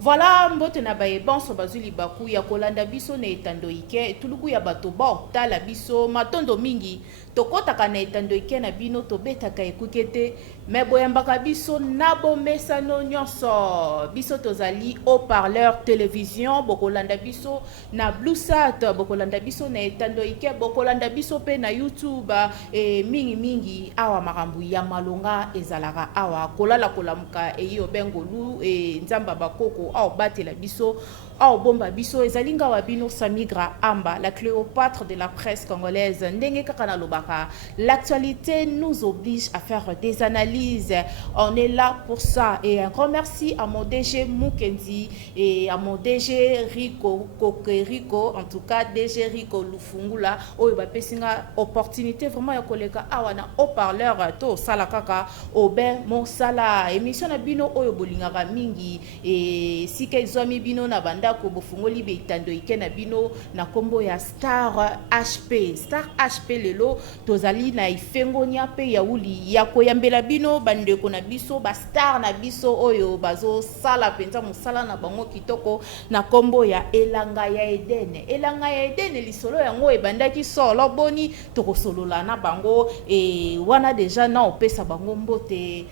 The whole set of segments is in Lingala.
Voilà, mbote na baye banso bazuli baku ya kolanda biso na etando ike tuluku ya bato ba tala biso matondo mingi tokotaka na etando ike na bino tobetaka ekukete me boyambaka biso na bomesano nyonso biso tozali au parleur télévision bokolanda biso na Bluesat bokolanda biso na etando ike bokolanda biso pe na YouTube mingi mingi awa makambu ya malonga ezalaka awa kolala kolamuka eyo bengolu nzamba bakoko aw batela biso aw bomba biso ezalinga wabino Samigra Amba la Cléopâtre de la presse congolaise ndenge kaka na lobaka l'actualité nous oblige à faire des analyses on est là pour ça et un grand merci à mon DG Mukendi et à mon DG Rico Kokeriko en tout cas DG Rico Lufungula oyo bapesinga opportunité vraiment ya koleka awana au parleur to sala kaka obe mon sala émission na bino oyo bolingaka mingi et sika izwami bino na bandako bofungoli beitando ike na bino na kombo ya Star HP lelo tozali na ifengonia pe ya uli ya koyambela bino bandeko na biso ba star na biso oyo bazo sala penza musala na bango kitoko na kombo ya elanga ya Edene lisolo yango ebandaki solo boni tokosolola na bango e wana deja na opesa bango mbote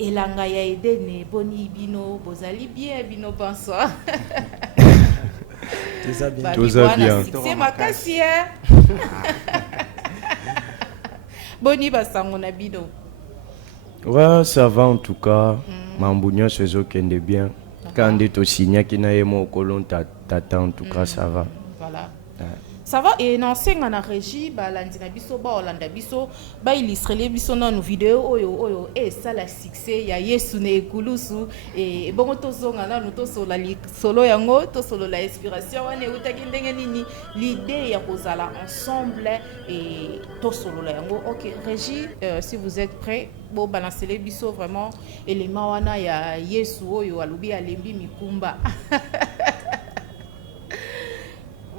elanga ya Edene boni bino bozali bien bino banso Tout ça bien. C'est ma cassière. Boni basango na bino. Ouais, ça va en tout cas. Mambounion se kende bien. Quand on est au signa qui n'a pas colon t'attend en tout cas ça va. Voilà. Ça va et non c'est ngana régie ba landina biso ba olanda biso ba illustrer biso na no vidéo oyo et ça la succès ya Yesu ne ekulusu et bongo tozonga na no tosola solo yango tosolo la inspiration wane utaki ndenge nini l'idée ya kozala ensemble et tosolo la yango. OK régie si vous êtes prêts bo balancer les biso vraiment élément wana ya Yesu oyo alubi alembi mikumba.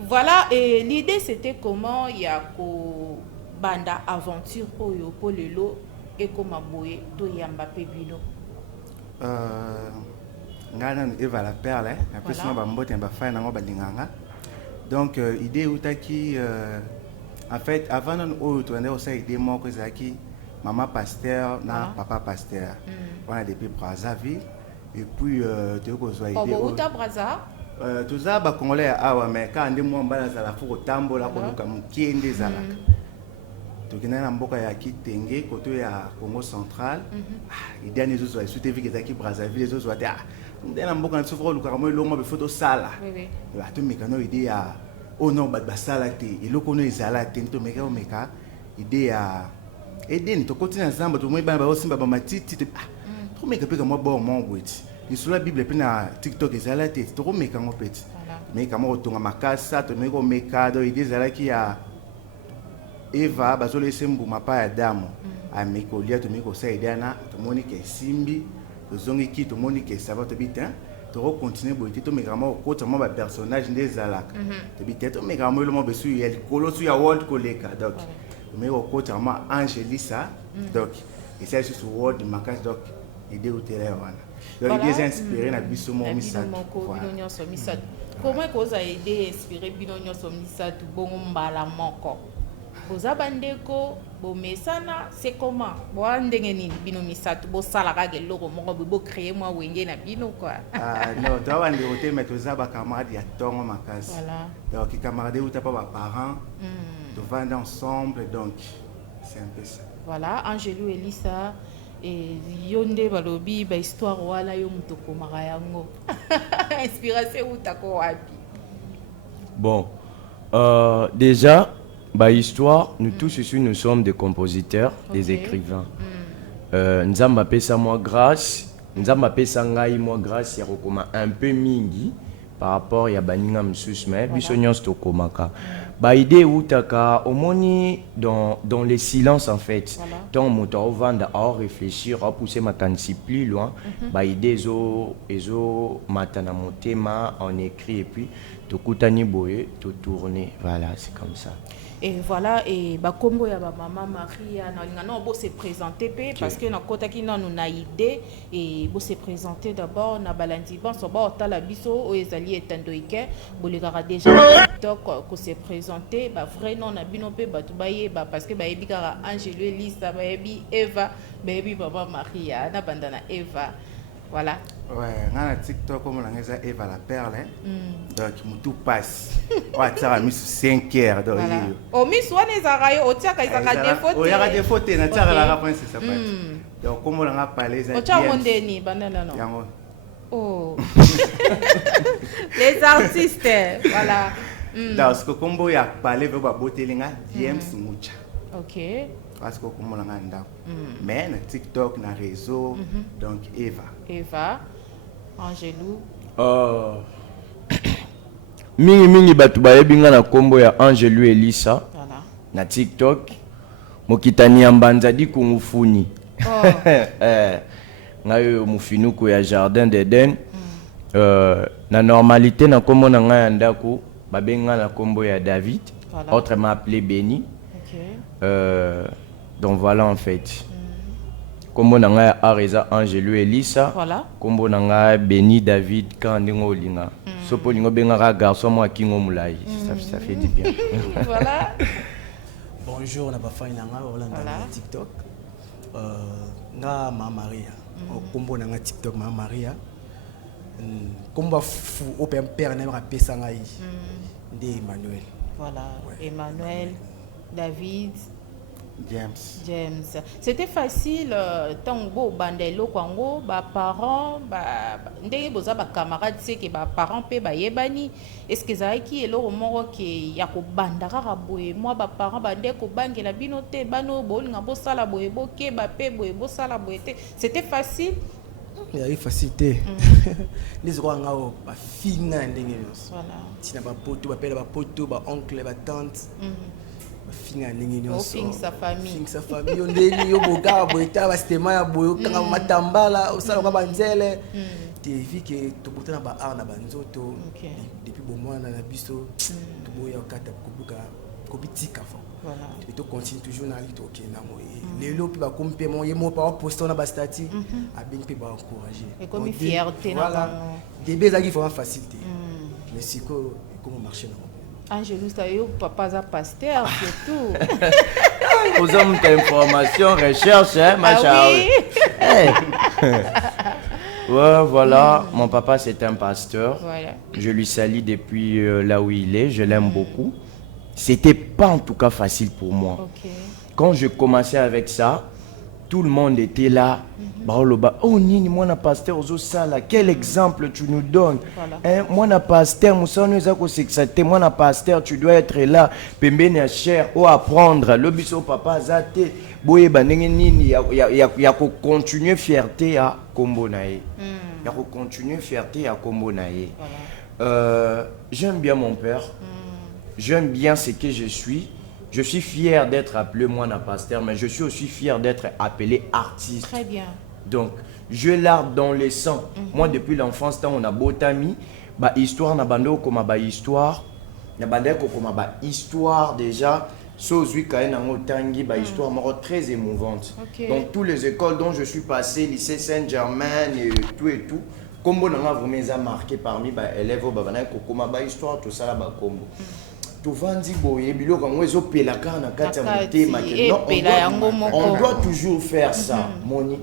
Voilà, et l'idée c'était comment il y a ko banda aventure oyo polelo et comme aboye to yamba pebino. Ngana Eva la perle, après ça ba mbote ba fa na ngo balinganga. Donc idée utaki en fait avant non oyo to ndé osa idée moko ezaki maman pasteur na papa pasteur. On a depuis Brazzaville et puis tu kozwa idée. Obo uta Brazza tout ça ba congolais awa mais quand ndé mo mbala za la foko tambola ko luka mukende zalaka. Tokina na mboka ya Kitenge koto ya Congo central. Idée ni zo sute vi kezaki Brazzaville zo zo ta. Ndé na mboka na sofro luka mo longo be photo sala. Oui. Ba to mekano idée ya oh non ba sala te eloko no ezala te to meka o meka idée ya eden to kotina zamba to mo ba osimba ba matiti to to meka pe ka mo ba mo ngweti. Sur la Bible pe na TikTok ezala te to meka ngo peti mais kama otonga makasa to meko meka do idée ezala ki ya Eva bazole sembu mapa ya Adamu ameko lia to meko sa idana to moni ke simbi to zongi ki to moni ke ça va te bitin to continuer boité to meka mo ko to mo ba personnage nde ezalaka te bitin to meka mo lo mo besu ya kolosu ya world koleka donc meko ko to mo Angelisa donc et ça sur world makas donc idée utele wana. Donc il est inspiré na biso mo misatu. Comment cause a aidé inspiré bino nyonso misatu bongo mbala moko. Boza bandeko bo mesana c'est comment? Bo ndenge nini bino misatu bo sala ka geloko moko bo créer moi wenge na bino quoi. Non, to wande ote mais to za ba camarade ya tongo makasi. Voilà. Donc camarade ou ta pas ba parents. To vendre ensemble donc c'est un peu ça. Voilà, Angelou Elisa et yonde balobi ba histoire wala yo mutoko marayango inspiration utako wapi. Bon, déjà bah histoire nous tous ici nous sommes des compositeurs, des écrivains. Nzamba pesa moi grâce, nzamba pesa ngai moi grâce ya kokoma un peu mingi par rapport ya baninga msusu mais biso nyonso tokomaka. Bah idée utaka omoni dans les silences en fait. Donc moto vendre à réfléchir à pousser ma cansi plus loin. Bah idée ezo matana motema on écrit et puis tokutani boye tourner, voilà, c'est comme ça. Et voilà, et Bakombo ya ba maman Maria, na on se présenter pe parce que na kota ki na na idée et bo se présenter d'abord na balandi ban so ba otala biso o ezali etandoike bolikara déjà TikTok ko se présenter ba vrai nom na bino pe batu baye ba parce que ba yebi kara Angelo Elisa ba yebi Eva ba yebi Baba Maria na bandana Eva. Voilà. Ouais, on a TikTok comme on a Eva la perle. Donc, tout passe. On a mis 5 heures. Voilà. Au mis, on est à au tia quand il y a des photos. Il y a des photos, on a la réponse, c'est ça. Donc, comme on a parlé, ça. On a mondeni, banana non. Oh. Les artistes, voilà. Parce que comme on a parlé, on a beauté linga, James Mucha. Ok. Parce que comme on a un mais na TikTok, na réseau, donc Eva, Angelou. Mingi batu bayebinga na kombo ya Angelou Elisa. Voilà. Na TikTok. Mokitani ambanzadi kungufuni. Ngayo mufinuko ya Jardin d'Eden. Na normalité na kombo na nga ndako babenga na kombo ya David, voilà. Autrement appelé Béni. Donc voilà en fait. Kombo na nga Areza Angelou Elisa. Voilà. Kombo na nga Béni David Kandingo Olinga. Sopo lingo benga garçon moi kingo mulai. Ça fait du bien. Voilà. Bonjour, on a pas fait un TikTok. Na Mama Maria. Kombo na nga TikTok Mama Maria. Kombo fu au père na ra pesa ngai. Ndé Emmanuel. Voilà, ouais. Emmanuel, David, James. C'était facile tant beau bandelo kwango ba parents ba ndenge boza ba camarades c'est que ba parents pe ba yebani est-ce que ça qui est le moko ke ya ko bandaka raboye moi ba parents ba ndeko bangela bino te bano bolinga bo sala boye boke ba pe boye bo sala boye te c'était facile. Il y a eu facilité. Les gens ont ba fina ndenge nyos. Voilà. Tina ba poto ba pela ba poto ba oncle ba tante. Finga ndenge nyonso. Finga sa famille. Finga sa famille. Ndeni yo boga boita ba stema ya boyo kanga matambala osala kwa banzele. Te vi que to botana ba art na banzoto. Depuis bon mois na biso to boya kata kubuka kobitika fa. Voilà. Et to continue toujours na lito ok na mo. Lelo pi ba kompe mo yemo pa poster na ba statut a bien pe ba encourager. Et comme fierté na voilà. Des belles qui font facilité. Mais c'est que comment marcher na Angelou, ça y est, papa a pasteur, c'est tout. Aux hommes d'information, recherche, hein, machin. Oui. Ouais, voilà, mon papa c'est un pasteur. Voilà. Je lui salue depuis là où il est, je l'aime beaucoup. C'était pas en tout cas facile pour moi. Okay. Quand je commençais avec ça, tout le monde était là. Oh nini, moi na pasteur ozo sala, quel exemple tu nous donnes. Voilà. Hein, moi na pasteur, moi na pasteur, tu dois être là, pembeni ya cher, ou apprendre, le biso papa zate, boye banenge nini, ya ko continuer fierté à kombo na ye. Ya ko continuer fierté à kombo na ye. J'aime bien mon père. J'aime bien ce que je suis. Je suis fier d'être appelé moi na pasteur, mais je suis aussi fier d'être appelé artiste. Très bien. Donc, je l'art dans les sangs. Moi, depuis l'enfance, quand on a botami, bah histoire na bando comme ba histoire, na bande comme ba histoire déjà. Sozui kaena ngotangi ba histoire moro très émouvante. Okay. Donc toutes les écoles dont je suis passé, lycée Saint-Germain et tout. Comme on a vraiment marqué parmi ba élèves ba bana ko comme ba histoire tout ça là ba kombo. Tovandi boye biloko ngo ezopelaka na kati ya motema on doit toujours faire ça moni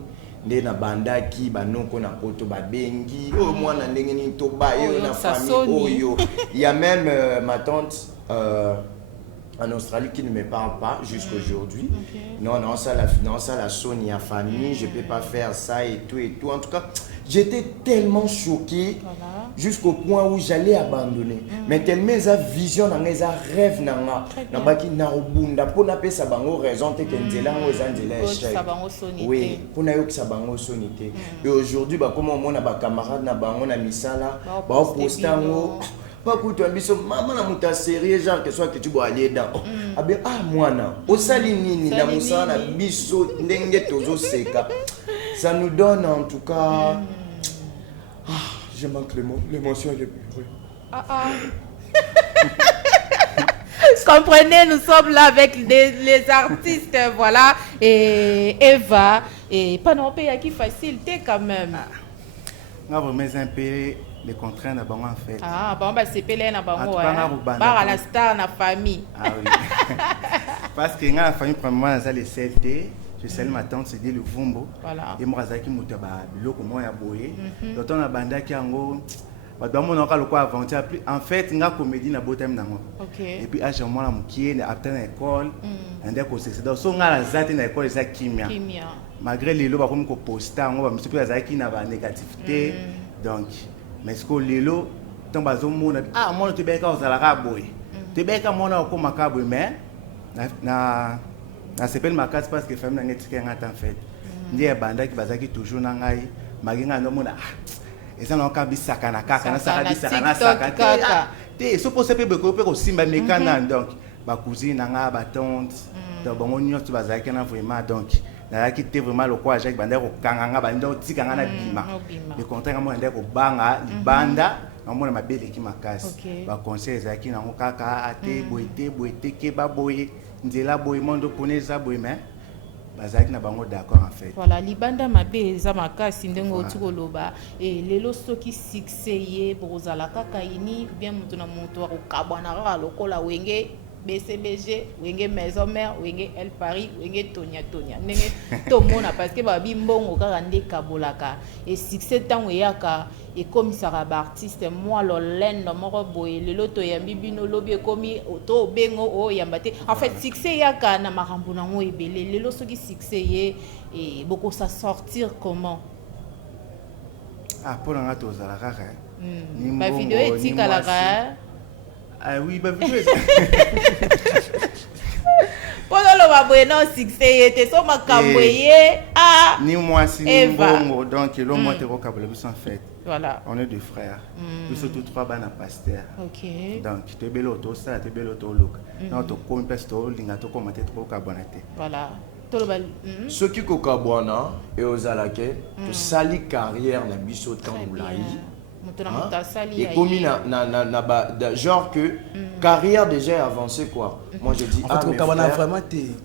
nde na bandaki banoko na poto babengi o mwana ndenge ni toba yo na famille oyo il y a même ma tante en Australie qui ne me parle pas jusqu'aujourd'hui. Non, ça la Sony à famille, je peux pas faire ça et tout. En tout cas, j'étais tellement choqué jusqu'au point où j'allais abandonner. Mais tellement sa vision, sa rêve, na baki na robunda pour na pe sa bango raison te kenzela ngo ezanzela échec. Oui, pour na yo ki sa bango sonité. Et aujourd'hui ba comme on a ba camarade na bango na misala, ba poster ngo pas que ambition maman na muta sérieux genre que soit que tu bois aller dans mwana osali nini na musana biso ndenge tozo seka ça nous donne en tout cas je manque le mot l'émotion est plus comprenez, nous sommes là avec les artistes, voilà. Et Eva, et pas non plus qui facilité quand même. On va remettre un peu les contraintes en fait. Ah, bon, bah c'est pelé na bango. Bah, à la star na famille. Ah oui. Parce que dans la famille, premièrement, dans les CFT, je salue ma tante, c'est dit le Vumbo. Voilà. Et moi, j'ai dit que moi, j'ai boyé. Donc, on a bandé qui en gros. En fait, il y a une comédie dans le nango. Et puis, à ce moment-là, je suis après l'école. Donc, si on a la l'école, c'est chimia. Malgré les lois, comme poster, on va se qui n'a pas négativité. Donc, mais ce que les lois, tant que ah, moi, tu es aux Arabes. Tu es comme Macabre, mais na s'appelle ma case parce que femme n'a en fait. Il y a banda qui toujours dans la maginga no mona. Et ça n'a pas bisakana kaka na saka bisakana saka. Te so pose pe beko pe ko simba mekana donc ba cousine nga ba tante. Donc bon nyot tu bazaki na vraiment donc na ki te vraiment le quoi avec banda ko kanga ba ndo tikanga na bima. Le contraire moi ndeko banga libanda na mona mabele ki makasi. Ba conseil zaki na kaka ate boite ke ba boye nzela boye mondo poneza boye mais bazaki na bango d'accord en fait. Voilà, libanda mabe za makasi ndengo tukoloba et lelo soki succès ye bozala kaka ini bien mutu na mutu akabana kaka lokola wenge BCBG, wenge Maison Mère, wenge El Paris, wenge Tonia. Ndenge to mona parce que ba bimbongo kaka nde kabolaka et succès tango yaka et comme ça ba artiste moi lo lendo moko boye lelo to yambi bino lobi komi to bengo o yambate en fait succès yaka na makambo nango ebele lelo soki succès ye et beaucoup ça sortir comment ah pour nga to zala kaka ba vidéo etika la ka ah oui ba vidéo Pendant le baboué non succès était so makambo ye ah ni moi si ni bongo donc le moi te vocabule en fait. Voilà. On est deux frères. Nous sommes tous trois bana pasteur. OK. Donc tu es belo to ça, tu es belo to look. Non to comme pesto linga to commenter trop kabonate. Voilà. Tout le bal. Ce qui kokabwana et aux alake, to sali carrière na biso temps moulaï. Et comme genre que carrière déjà avancée quoi. Moi je dis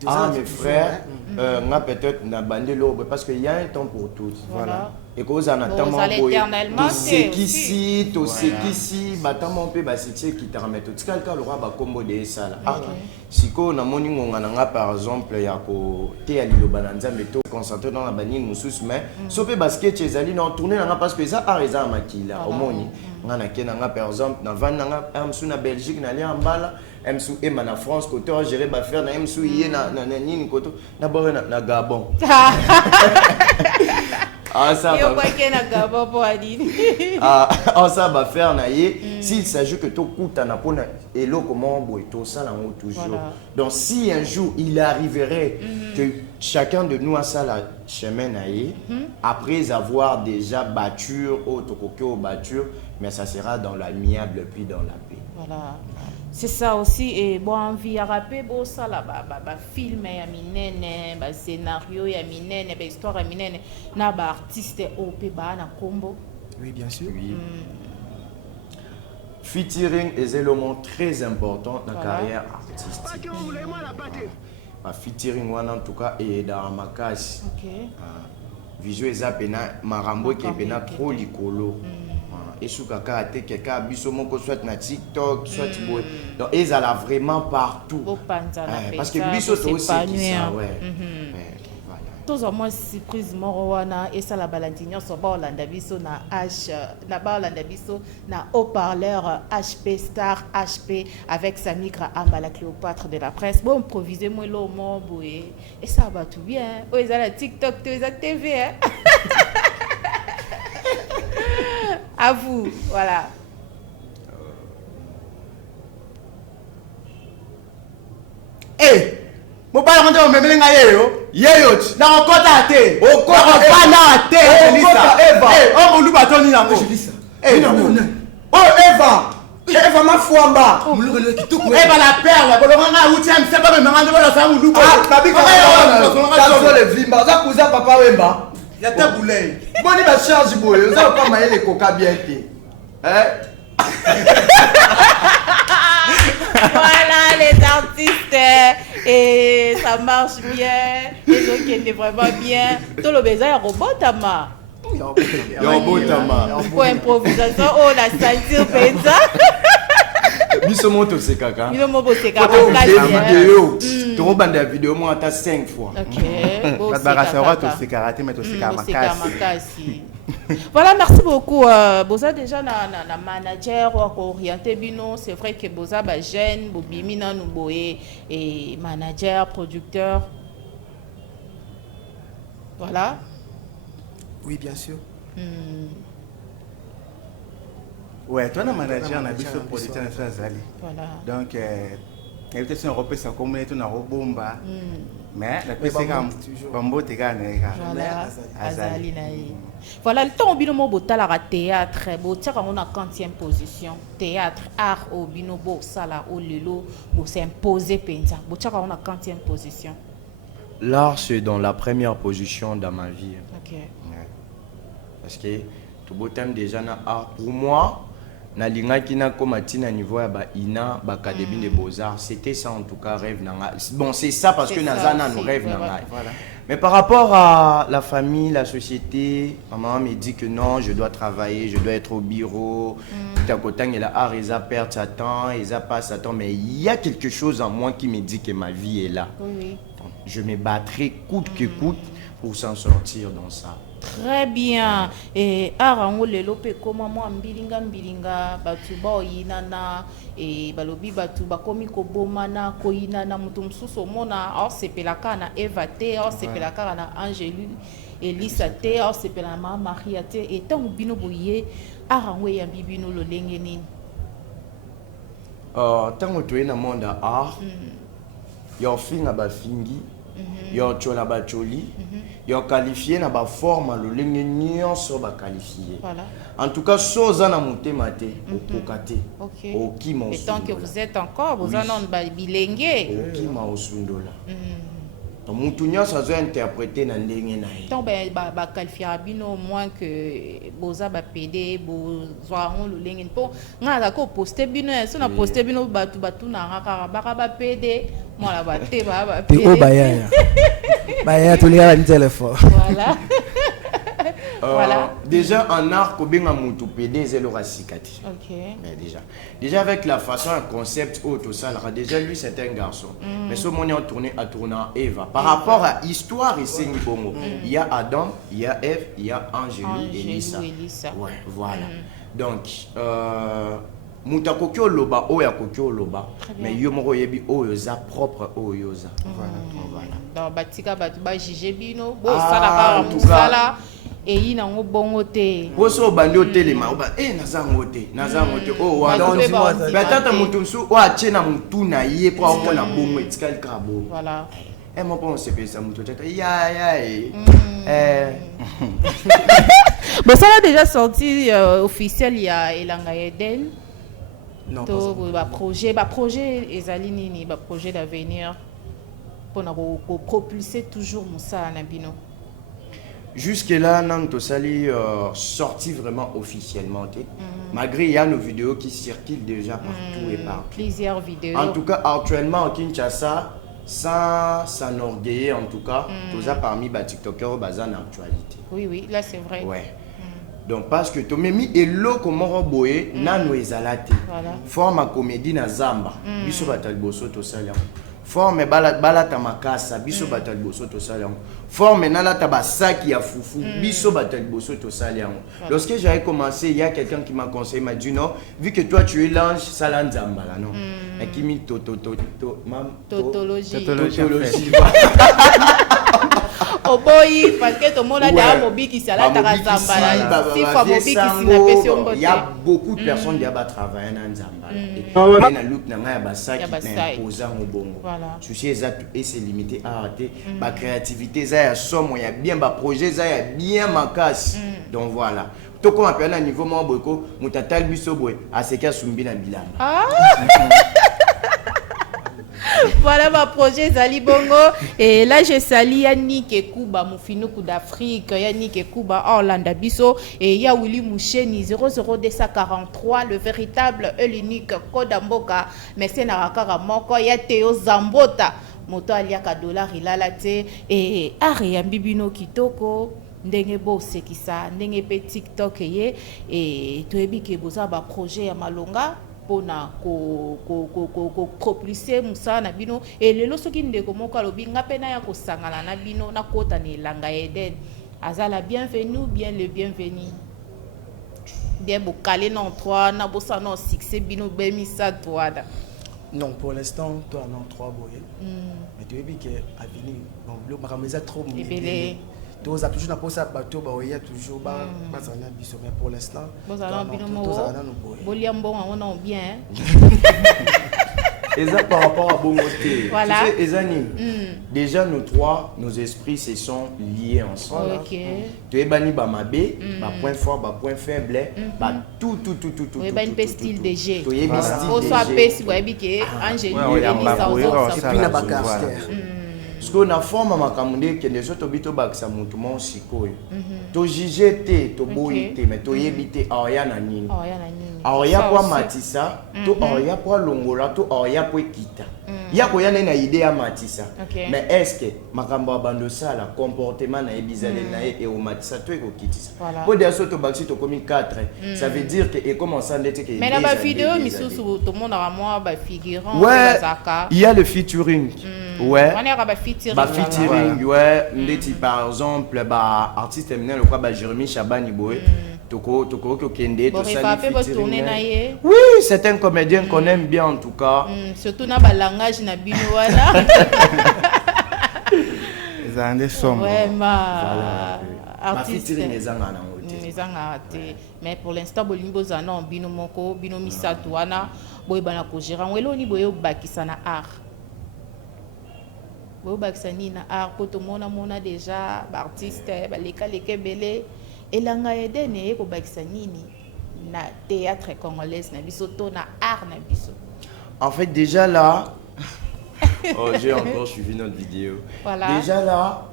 ah mes frères, nga peut-être na bandé l'obre parce qu'il y a un temps pour tout. Voilà. Et cause en attendant éternellement c'est qu'ici, to c'est qu'ici, batamo pe ba c'est qui te remet tout. Quelqu'un l'aura ba combo de ça là. Ah, siko na moni ngonga par exemple ya ko te ya liloba na nzambe to concentré dans la banine musus mais so pe basket ezali na tourner na parce que ça areza makila omoni nga na kena nga par exemple na vanda nga amsu na Belgique na lia mbala amsu ema na France côté gérer ba faire na amsu yé na nini côté na bo na Gabon. Ah ça va faire s'il s'agit que tout coûte na pona et là comment boy tout ça là toujours. Donc si un jour il arriverait que chacun de nous a ça la chemin naïe après avoir déjà battu au battu mais ça sera dans l'amiable puis dans la paix. Voilà. C'est ça aussi et bon envie à rapper bon ça là film ya minene ba scénario ya minene ba histoire ya minene na ba artiste op ba na combo. Oui bien sûr. Oui. Featuring est un élément très important dans la carrière artistique. Featuring en tout cas et dans ma case. OK. Visuel zapena marambo qui est trop likolo. Et sous kaka te keka biso moko soit na TikTok soit boy donc ils allaient vraiment partout parce que biso to aussi ça ouais tous au moins surprise morowana et ça la balantinion so ba Olanda biso na H na ba Olanda biso na haut-parleur HP Star HP avec sa micro amba la Cléopâtre de la presse bon improviser moi lo mo boy et ça va tout bien oh ils la TikTok tu la TV hein. À vous, voilà. Eh, mon père rentre au même linga yeyo. Na okota te. Okota na te. Okota Eva. Eh, on mulu batoni na mo. Eh, oh Eva. Eva ma fuamba. Eva la perle. Bolonga uti am seba me mangande bola sa mulu. Ah, babi ko. Tazo le vimba. Za kuza papa wemba. Il y a ta boulet. Bon, il va changer boule. Vous avez pas maillé les coca bien été. Voilà les artistes. ça marche bien. Et donc, il est vraiment bien. Tout le besoin est robot, Tama. Pour improvisation, oh, la ceinture, pensa. Biso moto c'est caca. Biso moto c'est caca. Vidéo. Tu regardes la vidéo moi t'as 5 fois. OK. Pas de barassera tout c'est karaté mais tout c'est kamakasi. Voilà, merci beaucoup. Boza déjà na manager ou orienté bino, c'est vrai que Boza ba jeune, bobimi na nous boé et manager, producteur. Voilà. Oui, bien sûr. Ouais, toi, le manager, on a vu ce producteur dans Zali. Voilà. Donc, il y a peut-être un repère sur la communauté, on a rebomba. Mais la PC, Bambo, t'es gagné. Voilà, Azali naï. Voilà, le temps au binomo botala théâtre, botia on a 40e position. Théâtre, art au binobo sala au lelo, bo s'imposer penza. Botia on a 40e position. L'art c'est dans la première position dans ma vie. OK. Parce que tout beau thème déjà na art pour moi. Na linga kina komatina niveau ya ba ina ba académie des beaux-arts, c'était ça en tout cas rêve nanga. Bon, c'est ça parce que nazana nous rêve nanga. Voilà. Mais par rapport à la famille, la société, maman me dit que non, je dois travailler, je dois être au bureau. Tout à côté, il a art, il a perdre sa temps, il a pas sa temps. Mais il y a quelque chose en moi qui me dit que ma vie est là. Oui. Donc, je me battrai coûte que coûte pour s'en sortir dans ça. Très bien. Et arango lelo pe koma mo mbilinga batu ba oyinana et balobi batu ba komi ko bomana ko yinana mutu msuso mona or sepelaka na Eva te or sepelaka na Angelu Elisa te or sepelaka na Maria te et tant bino boye arango ya bibino lo lenge nini. Tant que tu es dans le monde art, yo finga ba fingi. Yo chola ba choli, yo qualifié na ba forme le lingue nyonso ba qualifié. Voilà. En tout cas, soza na motema te, okokate. OK. Okima et tant que vous êtes encore, vous en avez bilenge. Okima osundola. Donc mutu nyonso azo interpréter na ndenge na ye. Donc ba qualifier bino au moins que boza ba PD bozwa on le lenge po nga ko poster bino so na poster bino batu na ngaka ba PD moi la ba te ba PD. Oh baya to liya ni téléphone. Voilà. Voilà. Déjà en art kobenga mutu PD zelo rasikati. OK. Mais déjà avec la façon un concept auto ça déjà lui c'est un garçon. Mais ce moment on tourné Eva. Par rapport à histoire et c'est Bongo. Il y a Adam, il y a Ève, il y a Angélu et Elisa. Ouais, voilà. Donc muta kokyo loba oya kokyo loba mais yo moko yebi oyo za propre oyo za. Voilà. Donc batika batu ba juger bino bo sala ka musala et il n'a pas bon côté. Boso bandi au téléma, nazango te, oh wa donc peut-être mutunsu wa tchena mutuna yé pour avoir la bongo etikal krabo. Voilà. Moi pas on se fait ça mutu tata ya Bon ça a déjà sorti officiel il y a Elanga Eden. Non, pas projet ezali nini ba projet d'avenir pour propulser toujours Moussa Nabino. Jusque-là, Nanto Sali sorti vraiment officiellement. Malgré il y a nos vidéos qui circulent déjà partout et partout. Plusieurs vidéos. En tout cas, actuellement, au Kinshasa, sans s'enorgueillir, en tout cas, tout ça parmi les TikTokers basés en actualité. Oui, là c'est vrai. Ouais. Donc, parce que tu m'as mis Elo comme Roboé, Nano Ezalate. Forme à comédie na Zamba. Biso batal bosso to salam. Forme balata makasa biso batal bosso to salam. Forme nalata basaki ya foufou biso batal bosso to salam. Lorsque j'avais commencé, il y a quelqu'un qui m'a conseillé, m'a dit non, vu que toi tu es l'ange salan Zamba là non. Et qui mit tautologie. Oh boy, parce que tout le monde a déjà mobi qui s'est là dans la Zamba. Si fois mobi qui s'est n'a pas sur. Il y a beaucoup de personnes qui ont travaillé dans Zamba. Et na look na ngaya basaki na imposant au bongo. Souci exact et c'est limité à rater. Ma créativité ça ya somme ya bien ba projet ça ya bien makasi. Donc voilà. To comme appelle à niveau mo boko mutatal biso boy aseka sumbi na bilamba. Voilà ma projet Zali Bongo. Et là, je salue Yannick Kouba, Moufinoukou d'Afrique, Yannick Kouba, Orlando Bisso. Et il y a Willy Moucheni, 00243, le véritable et l'unique Kodamboka. Mais c'est Narakara Moko. Il y a Théo Zambota. moto aliaka dollar ilala te et art yambi bino kitoko ndenge bosekisa ndenge pe TikTok ye et toyebi ke boza ba projet ya malonga pona ko propulser musa na bino et lelo soki ndeko moko alobi nga pena ya kosangana na bino na kota na elanga Eden azala bienvenue bien le bienvenu bien bokale non 3 na bosa non succès bino bemisa toada. Non, pour l'instant, toi non 3 boyes. Mais tu veux bien qu'à venir, bon, le marameza trop libellé. Tu as toujours na posa bateau ba oya toujours ba bazana biso mais pour l'instant, bozana bino mo boliambo on bien. Et ça par rapport à Bongoté. Voilà. Tu sais, Ezani, déjà nous trois, nos esprits se sont liés ensemble. Ok. Tu es bani bamabé, point fort, point faible, tout. Tu es bani style de G. Tu es bani style de G. Faut soit si vous avez que Angélique et puis na bagaster. Parce qu'on a forme à Makamunde que les autres habitants baksa mutumo sikoyo. To jijete, to boyete, mais to yebite aoya na nini. Aoya kwa matisa, to aoya kwa longola, to aoya kwa kita. Yako yana na idée à matisa. Mais est-ce que makambo bando sala comportement na ebizale na et au matisa to eko kitisa. Pour des autres baksi to komi 4. Ça veut dire que et comment ça n'était que. Mais dans la vidéo misusu tout le monde a moi ba figurant ouais, il y a le featuring. Ouais. On a ba featuring, ouais, ndeti par exemple ba artiste éminent le quoi ba Jérémy Chabani Boy. Toko Kende, tout ça. Oui, c'est un comédien qu'on aime bien en tout cas. Surtout dans le langage na bino wana. Zande somme. Ouais, ma artiste. Mais pour l'instant bolingo zana bino moko, bino misato wana, boy bana ko gérant welo ni boyo bakisa na art. Boyo bakisa ni na art poto mona déjà ba artiste ba leka belé. Et l'anga Eden est au Baksanini na théâtre congolais na biso to na art na biso. En fait déjà là j'ai encore suivi notre vidéo. Voilà. Déjà là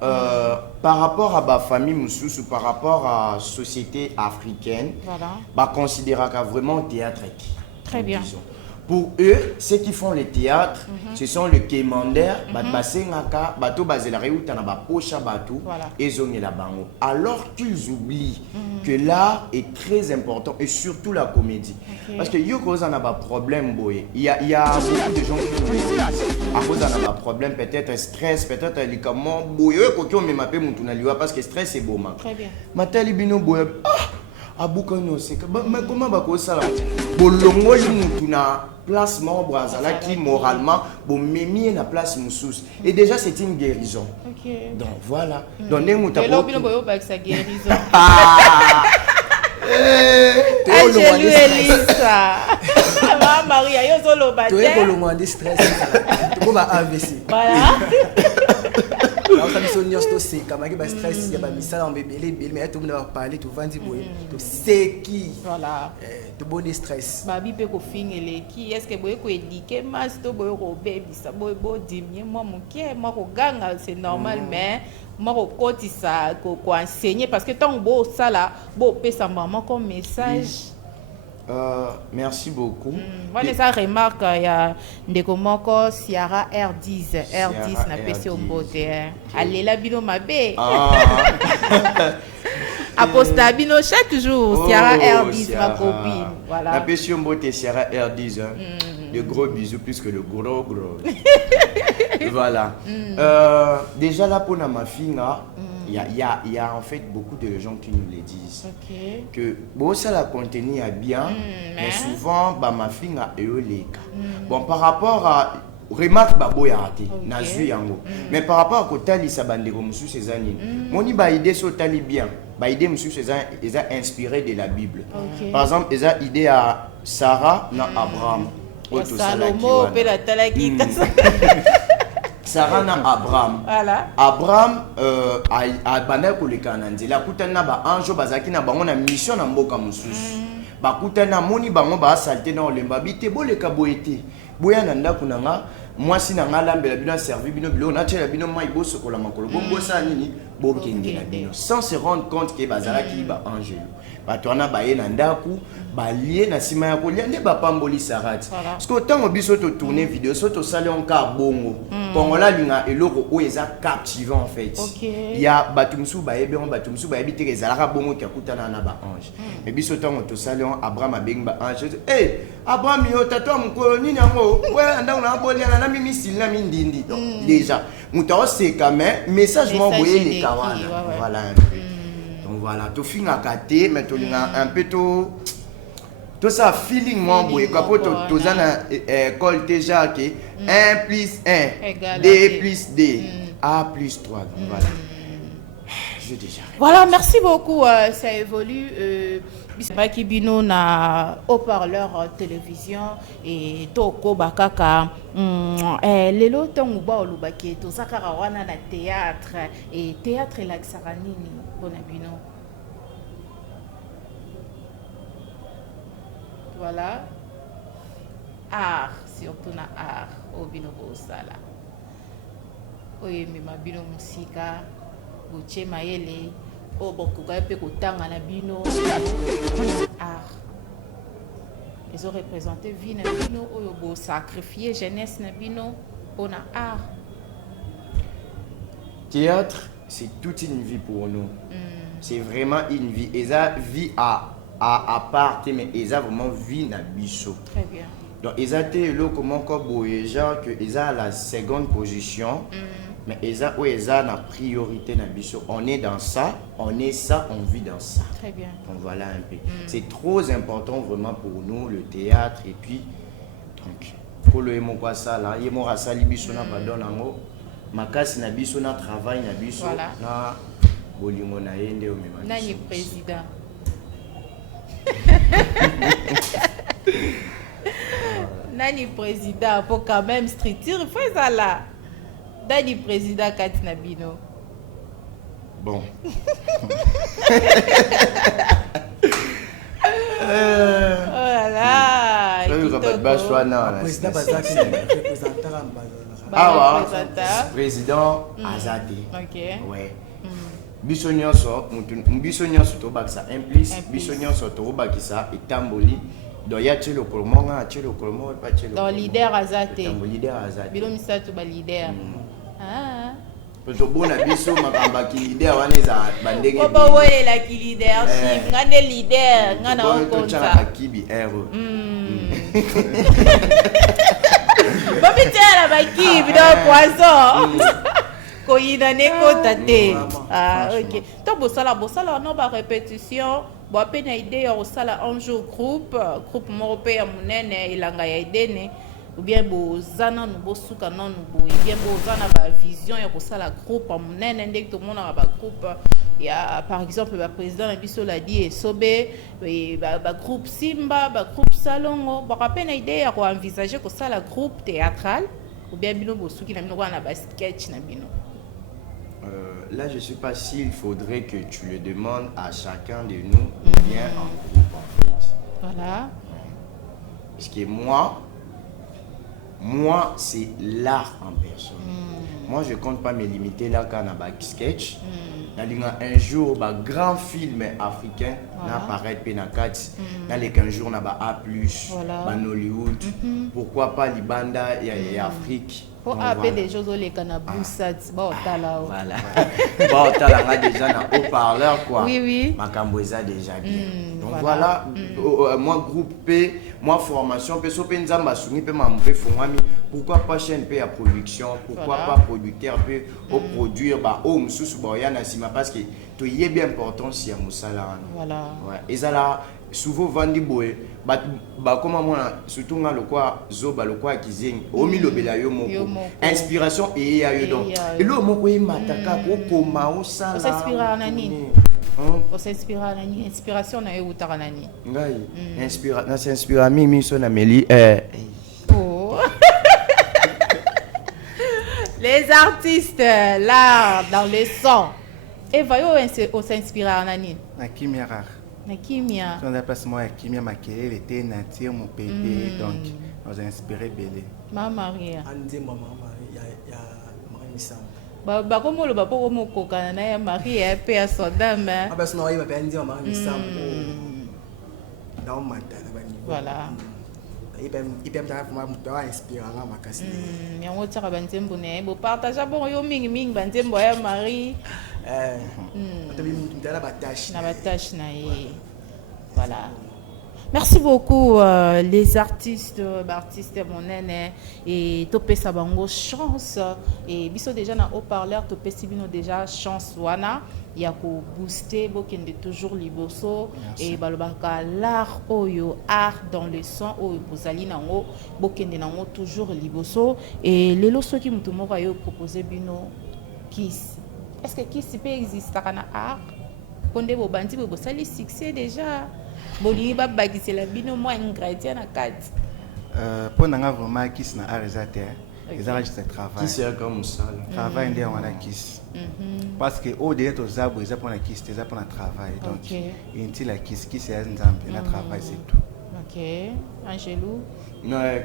par rapport à ma famille Moussous ou par rapport à la société africaine, voilà. Bah considérer qu'à vraiment théâtre qui. Très bien. Disons. Pour eux, ceux qui font le théâtre, ce sont les commandeurs, alors qu'ils oublient que l'art est très important et surtout la comédie. Parce que Yoko a un problème, il y a beaucoup de gens qui ont un problème, peut-être stress, peut-être comment, parce que stress est beau. Très bien. Mais comment va ça là? Bolongo na place membre azalaki moralement bon mémier na place moussous et déjà c'est une guérison. OK. Donc voilà. Donc nengu ta ko bino ba sa guérison. Angelu Elisa. Maman Maria yo zolo ba. Tu es bolongo de stress. Tu va AVC. Voilà. Alors ça me sonne juste aussi quand même stress il y a pas misala en bébé mais tout le monde va parler tout vandi boy to c'est qui voilà de bon stress babi pe ko fingele qui est-ce que boy ko éduquer mas to boy ko baby ça boy bo dimie moi mon qui moi ko ganga c'est normal mais moi ko kotisa ko enseigner parce que tant bo ça là bo pesa maman comme message. Merci beaucoup. Voilà ça remarque il y a ndeko moko Ciara R10 na PC au beauté. Allez la bino mabe. Aposta bino chaque jour Ciara R10 ma copine. Voilà. La PC au beauté Ciara R10 de gros bisous plus que le gros. Voilà. Déjà là pour ma fille il y a en fait beaucoup de gens qui nous le disent. Que bon ça la contenu est bien mais souvent bah ma fille a les cas. Bon par rapport à remarque ba boya raté na zu yango mais par rapport à kotali sa bande comme sous ces années moni ba idée so tali bien ba idée sous ces années ils a inspiré de la Bible. Par exemple ils a idée à Sarah na Abraham Salomo pe la talaki Sarah na Abraham. Voilà. Abraham a banda ko le kananzi la kutana ba anjo bazaki na bango na mission na mboka mususu. Ba kutana moni bango ba salté na olemba bité boleka boyete. Boya na ndako nanga mwasi na ngala mbela bino servi bino bilo na tshela bino mai boso kola makolo. Bombo sa nini bokenge na bino sans se rendre compte que bazalaki ba angelo bato wana baye na ndaku balie na sima ya kolia nde bapamboli sarati parce que autant biso to tourner vidéo so to sali encore bongo kongola linga eloko o eza captivant en fait il y a bato musu bayebi on bato musu bayebi te ezalaka bongo ki akutana na ba ange mais biso tango to sali on Abraham abengi ba ange Abraham yo tato mukolo nini yango we ndango na bolia na mimi silina mindindi donc déjà muta c'est quand même message mo boye les kawana voilà donc voilà to finga kate mais to linga un peu tout ça feeling moi boye quand to zana école déjà que 1 plus 1 2 plus 2 a plus 3 voilà je déjà voilà merci beaucoup ça évolue Baki bino na haut-parleur télévision et toko bakaka lelo tongo ba olubaki to zakara wana na théâtre et théâtre la nini bona bino voilà art surtout na art o bino bo sala oye mima bino musika boche mayele o bokuka pe kotanga na bino art ils ont représenté vie na bino oyo bo sacrifier jeunesse na bino on a art. Théâtre c'est toute une vie pour nous c'est vraiment une vie et ça vie à part mais ils ont vraiment vie na biso très bien donc ils ont été là comment quoi genre que ils ont la seconde position mais eza ou eza na priorité na biso on est dans ça on est ça on vit dans ça très bien donc voilà un peu c'est trop important vraiment pour nous le théâtre et puis donc pour le emo kwa sala yemo rasali biso na badonango makasi na biso na travail na biso na bolingo na yende o mema nani président nani président pour quand même structure faut ça là Dani président Katina Bino. Bon. Voilà. Président Azadi. Ok. Ouais. Biso nyonso to bakisa implice biso nyonso to bakisa etamboli do ya chelo kolmonga chelo kolmo pa chelo. Dans leader Azate. Dans leader Azate. Bilo misatu ba leader. Ah. Poto bona biso makamba ki leader waneza bandenge. Kobo woye la ki leadership ngane leader ngana okonza. Kibi ero. Bobi tela ba kibi do poisson. Koyina neko tate. Ah OK. To bosala no ba répétition. Bon pena idée au sala un jour groupe européen munene ilanga ya idene ou bien bozana no bosuka non bo bien bozana ba vision ya ko sala groupe munene ndek to mona ba groupe ya par exemple ba président na biso la di sobe ba groupe Simba ba groupe Salongo ba pena idée ya ko envisager ko sala groupe théâtral ou bien bino bosuki na bino na ba sketch na bino. Là, je ne sais pas s'il faudrait que tu le demandes à chacun de nous ou bien en groupe en fait. Voilà. Parce que moi c'est l'art en personne. Moi, je ne compte pas me limiter là quand on a un sketch. Un jour, un grand film africain apparaît Penakati. Un jour, on a A+, Hollywood. Pourquoi pas Libanda et Afrique. Pour appeler des choses les canaboussat bon tala voilà bon tala déjà na haut-parleur quoi oui makamboza déjà bien donc voilà moi groupe P moi formation P so pe nzamba sungi pe mampe fongami pourquoi pas chaîne P à production pourquoi pas producteur P au produire ba o mususu ba ya na sima parce que to y est bien important si ya musala voilà ouais et ça là souvent vandi boy ba comment moi surtout nga le quoi zoba le quoi kizengi o mi lobela yo moko inspiration et ya yo donc et lo moko e mataka ko koma o sala on s'inspire na nini on s'inspire na nini inspiration na yo utaka na nini ngai na s'inspire mimi so na meli oh les artistes l'art dans le son et va yo on s'inspire na nini na kimia rare na kimia on a place moi kimia makelele était nature mon bébé donc on a inspiré belé Maman Maria ande maman ya Marie Sam Bah comme le papa comme coca na ya Marie et paix à son dame. Ah bah sinon il va bien dire Marie Sam. Dans matin voilà. Il peut me faire pour inspirer à ma casse. Yango tsaka banzembo ne bo partage bon yo mingi mingi banzembo ya Marie. Na batache na ye. Voilà. Merci beaucoup les artistes, mon nene et topé sabango chance et biso déjà na haut-parleur topé sibino déjà chance wana ya ko booster bokende toujours liboso et balobaka l'art oyo art dans le son oyo bozali nango bokende nango toujours liboso et lelo soki mutu moko yo proposer bino kiss. Est-ce que kiss peut exister kana art konde bo bandi bo sali succès déjà bolingi babakisela bino mwa ingrédient na kati mpo nanga vraiment kisi na art eza te ezaka juste travail kisi yaka mosala travail nde yango na kisi parce que oyo deja toza boye eza mpona kisi te eza mpona travail donc intila kisi ya nzambe na travail c'est tout. Ok Angelou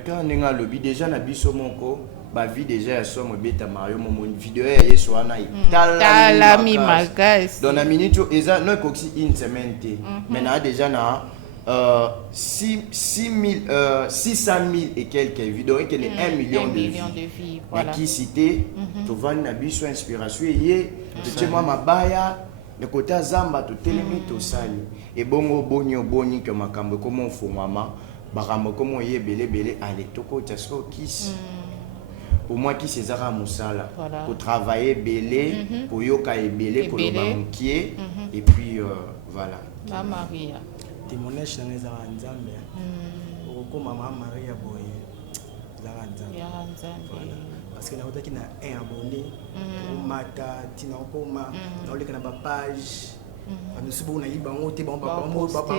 quand ndenge alobi déjà na biso moko bavi déjà ya somo beta Mario momo vidéo ya Yesu wana talami makasi dans la minute eza no ekoki une semaine te mais na déjà na 600 000 et quelques vidéos et que les 1 million de vues voilà qui cité to vani na biso inspiration ye te moi mabaya le côté zamba to telemi to sali et bongo boni que makambo comme fongama bakambo comme ye belé ale toko tsaso kisi. Pour moi qui c'est Zara Moussala pour travailler belé pour yoka et belé pour le banquier et puis voilà la Maria témoignage dans les Zara Nzambe pour maman Maria boy Zara Nzambe parce que na otaki na un abonné pour mata tina koma na oleka na page nous subons na libango te bon papa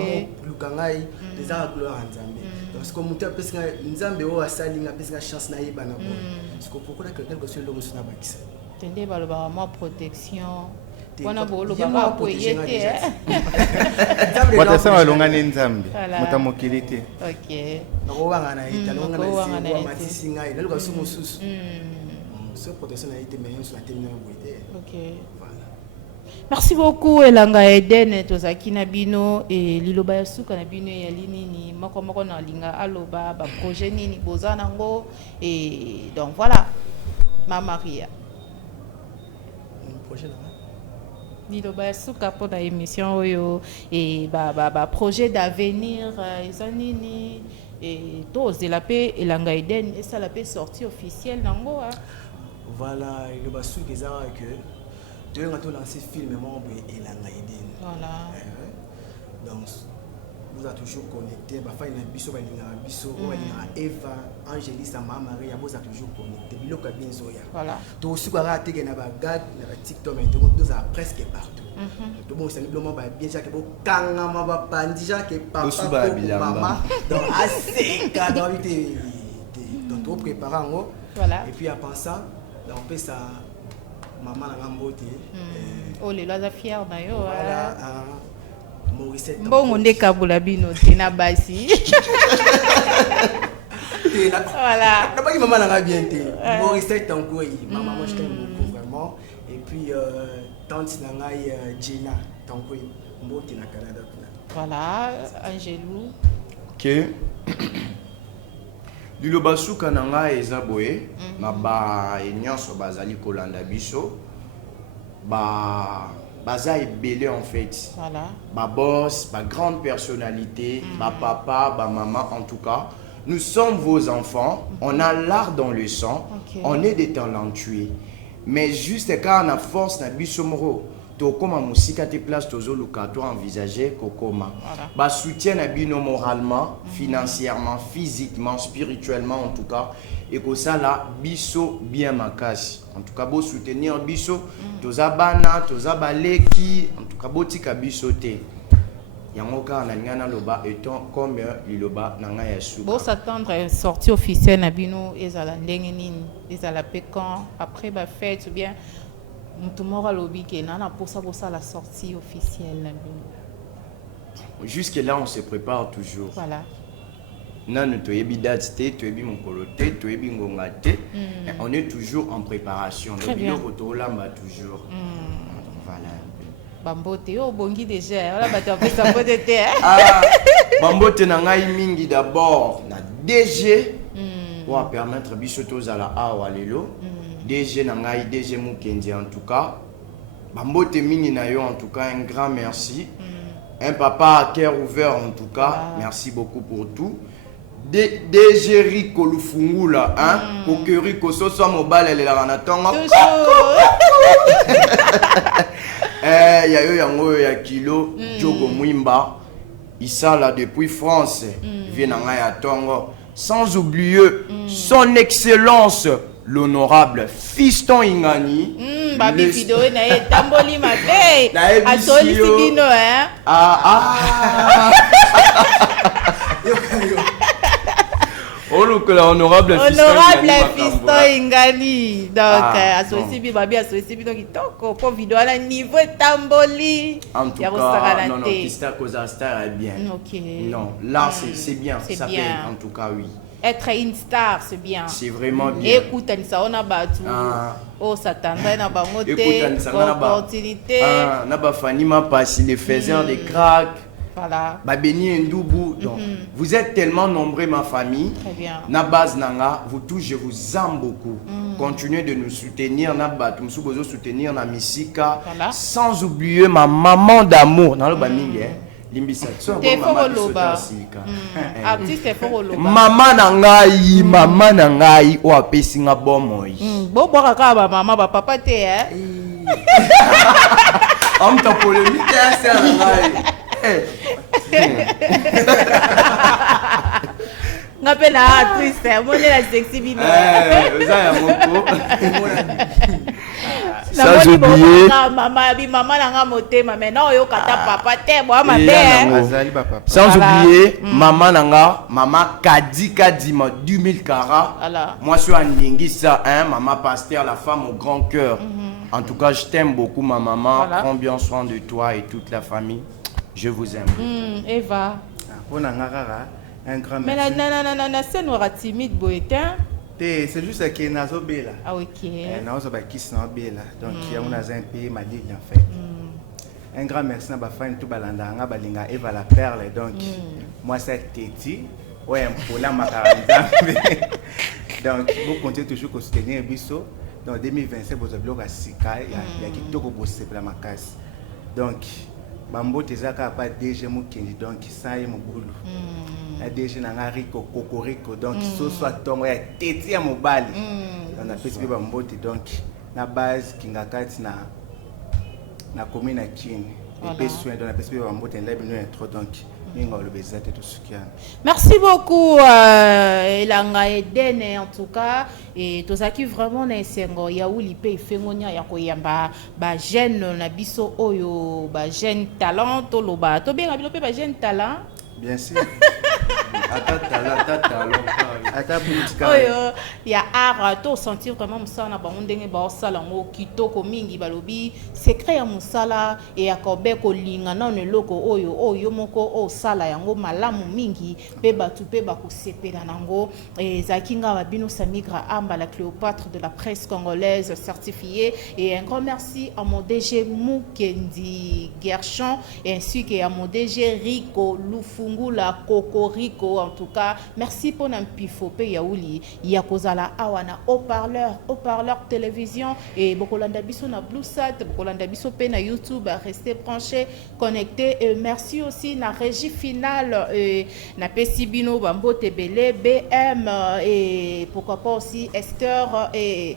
lukangai les Zara gloire Nzambe parce que muta pesika Nzambe o asali nga pesika chance na yeba na bo parce que pourquoi quelque chose longo na bakisa tende baloba moi protection wana bolo baba po yete wata sama longane Nzambe muta mokili te OK no wanga na ita longa na ita matisi ngai na luka sumu susu so protection na ite mais sur la terminale boité OK voilà. Merci beaucoup Elanga Eden tozaki na bino et liloba ya suka na bino ya linini moko na linga aloba ba projet nini boza nango et donc voilà ma Maria projet là liloba ya suka pour la émission oyo et ba projet d'avenir ezanini et toze la paix Elanga Eden et ça la paix sortie officielle nango voilà liloba suka ezara que tu as lancé film membre et la Eden. Voilà. Donc vous êtes toujours connecté. Bah faire une biso, Eva, Angélique, sa maman Marie, vous êtes toujours connecté. Bilo kabin zoya. Voilà. Tu aussi quoi rater que na bagad, na TikTok, mais tu vous êtes presque partout. Tout bon c'est simplement bien ça que vous kanga ma ba pandija que papa maman. Donc assez cadre donc tout préparé en haut. Voilà. Et puis à penser, on fait ça. Maman na ngambote oh le loza fier na yo voilà Maurice bongo nde kabula bino te na basi voilà na pas maman na bien te Maurice Tankoi maman moi je t'aime beaucoup vraiment et puis tante na ngai Gina Tankoi mbote na Canada voilà Angelou OK liloba suka na ngai eza boye na ba nyonso bazali kolanda biso baza ebele en fait voilà ba boss ba grande personnalité ba papa ba maman en tout cas nous sommes vos enfants on a l'art dans le sang on est des talentueux mais juste quand on a force na biso moro to koma musika te place tozo luka to envisager kokoma ba soutien na bino moralement financièrement physiquement spirituellement en tout cas et que ça là biso bien makasi en tout cas beau soutenir biso toza bana toza baleki en tout cas botika biso te yango ka na ngana loba étant comme liloba na nga ya suka bo s'attendre sortie officielle na bino ezala ndenge nini ezala pécan après ba fête ou bien Mutumora lobi ke nana pour ça la sortie officielle. Jusque là on se prépare toujours. Voilà. nanu toyebi date te, toyebi mokolo te, toyebi ngonga te. On est toujours en préparation. Très bien. Donc lamba toujours. Voilà. Bambote, oh bongi déjà. On a battu un peu sa faute de Bambote na ngai mingi d'abord na DG. Pour permettre bisotos à la awa lelo. DG na ngai, DG Mukendi en tout cas. Bambote mingi na yo en tout cas, un grand merci. Un papa à cœur ouvert en tout cas. Merci beaucoup pour tout. DG Rico Lufungula, hein? Pour que Rico soit mobile, elle est là en attendant. Il y a eu un kilo, Djogo Mwimba. Il s'en là depuis France. Vient à Tongo. Sans oublier son excellence, l'honorable Fiston Ingani. Babi vidéo na tamboli mabe. A sollicité hein. Honorable Fiston Ingani. Donc, associé Babi associé donc kitoko pour vidéo à niveau tamboli. En tout cas, non, Kista Koza Star est bien. Ok. Non, là c'est bien, ça bien. paye en tout cas, oui. Être une star, c'est bien. C'est vraiment bien. Écoute, on a battu. Oh, ça t'entend, na bangote. Opportunité. Na ba Fanima Passi, les faiseurs des cracks. Voilà. Babeni Ndoubou. Donc, vous êtes tellement nombreux, ma famille. Très bien. Na base nanga, vous tous, je vous aime beaucoup. Continuez de nous soutenir, na ba tumsu bozo soutenir na misika. Voilà. Sans oublier ma maman d'amour. Na lo ba mingi, limbisa. Artiste Foro Maman nangai, maman nangai, o apesi nga bomoi. Bon boire ka ba maman ba papa te On t'a polémique c'est nangai. Ngape na artiste, mo la sexy bino. Ça ya moko. Sans oublier maman nanga motema maintenant oyo kata papa te boa mabe. Sans oublier maman nanga, maman Kadi Kadima 2000 carats. Moi je suis en Ningisa, hein, maman Pasteur, la femme au grand cœur. En tout cas, je t'aime beaucoup ma maman. Prends bien soin de toi et toute la famille. Je vous aime. Eva. Un grand merci. Mais la scène aura timide boetin. C'est juste que nazo bela. Ah ok. Nazo ba kiss na bela. Donc il y a un pays Mali en fait. Un grand merci na ba fan tout balanda nga balinga Eva la perle. Donc moi c'est Teti. Ouais pour la macaranda. Donc vous comptez toujours que soutenir biso. Donc 2027 vous avez le Sika il y a qui toko bosser pour la makasi. Donc Bambo tezaka pas DG Mukendi donc ça est mon boulot. La DG na Rico Cocorico donc ce soit ton ya Teti ya mobali. On a fait Bambo donc na base kingakati na commune à Kine. Et puis soin dans la perspective Bambo ten là bino trop donc merci beaucoup Elanga Eden en tout cas et tozaki vraiment na esengo ya ulipe ifengonya ya koyamba ba jeune na biso oyo ba jeune talent to loba to bien bilope ba jeune talent bien sûr oyo ya art to sentir vraiment musala ba ndenge ba osala ngo kitoko mingi balobi secret ya musala e ya kobe ko linga na neloko oyo moko o sala yango malamu mingi pe batu pe ba ko sepela nango e zakinga babino Samigra Amba la Cléopâtre de la presse congolaise certifiée et un grand merci à mon DG Mukendi Gershon ainsi que à mon DG Rico Lufungula Cocorico. En tout cas, merci pour n'importe pe yaouli ya kozala awana haut-parleur télévision et bokolanda biso na Bluesat, bokolanda biso pe na YouTube, restez branchés, connectés et merci aussi na régie finale na Pesibino Bambo Tebele BM et pourquoi pas aussi Esther et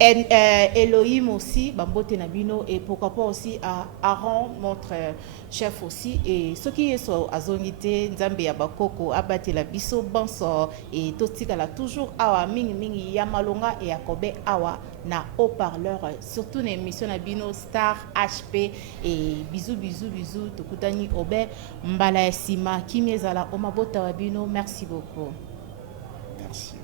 Elohim aussi, Bambote Nabino et pourquoi pas aussi à Aaron, notre chef aussi. Et ce qui est sur Azongité, Nzambe Yabakoko, Abate la Biso, Banso et Totika la toujours Awa Mingi Yamalonga et Akobe Awa na haut-parleur, surtout les émissions Nabino Star HP et bisous, Tokutani Obe, Mbala Sima, Kimiezala, Omabota Wabino, merci beaucoup. Merci.